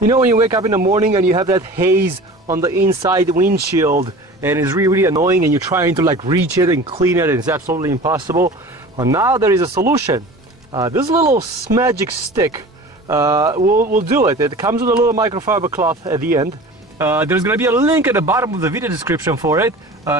You know when you wake up in the morning and you have that haze on the inside windshield and it's really, really annoying and you're trying to like reach it and clean it and it's absolutely impossible? Well, now there is a solution. This little magic stick will do it. It comes with a little microfiber cloth at the end. There's going to be a link at the bottom of the video description for it.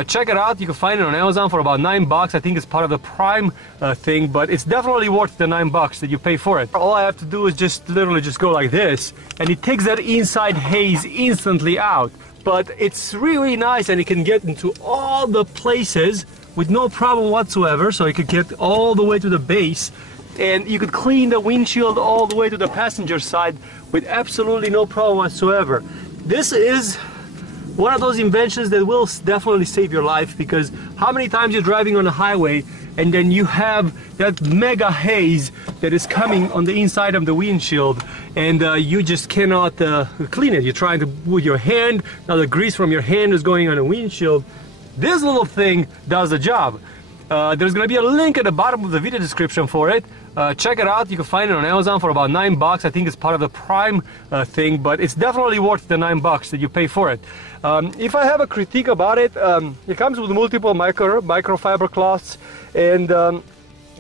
Check it out. You can find it on Amazon for about $9. I think it's part of the Prime thing, but it's definitely worth the $9 that you pay for it. All I have to do is just literally just go like this, and it takes that inside haze instantly out. But it's really nice, and it can get into all the places with no problem whatsoever. So you could get all the way to the base, and you could clean the windshield all the way to the passenger side with absolutely no problem whatsoever. This is one of those inventions that will definitely save your life, because how many times you're driving on the highway and then you have that mega haze that is coming on the inside of the windshield and you just cannot clean it. You're trying to with your hand, now the grease from your hand is going on the windshield. This little thing does the job. There's going to be a link at the bottom of the video description for it. Check it out. You can find it on Amazon for about $9. I think it's part of the Prime thing, but it's definitely worth the $9 that you pay for it. If I have a critique about it, it comes with multiple microfiber cloths, and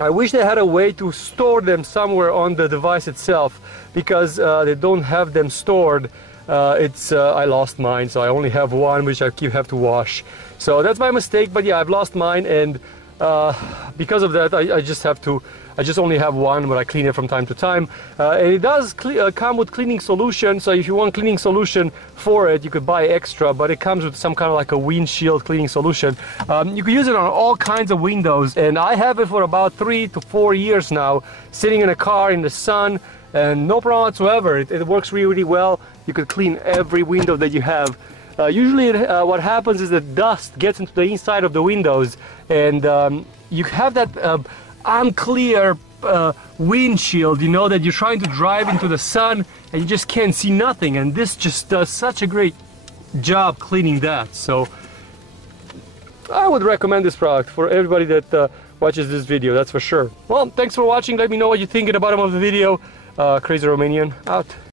I wish they had a way to store them somewhere on the device itself, because they don't have them stored. I lost mine, so I only have one, which I have to wash. So that's my mistake, but yeah, I've lost mine, and because of that, I just only have one, but I clean it from time to time. And it does come with cleaning solution, so if you want cleaning solution for it, you could buy extra, but it comes with some kind of like a windshield cleaning solution. You can use it on all kinds of windows, and I have it for about 3 to 4 years now, sitting in a car in the sun, and no problem whatsoever. It works really, really well. You could clean every window that you have. Usually what happens is that dust gets into the inside of the windows, and you have that unclear windshield, you know, that you're trying to drive into the sun and you just can't see nothing, and this just does such a great job cleaning that. So I would recommend this product for everybody that watches this video, that's for sure. Well, thanks for watching. Let me know what you think at the bottom of the video. Crazy Romanian out.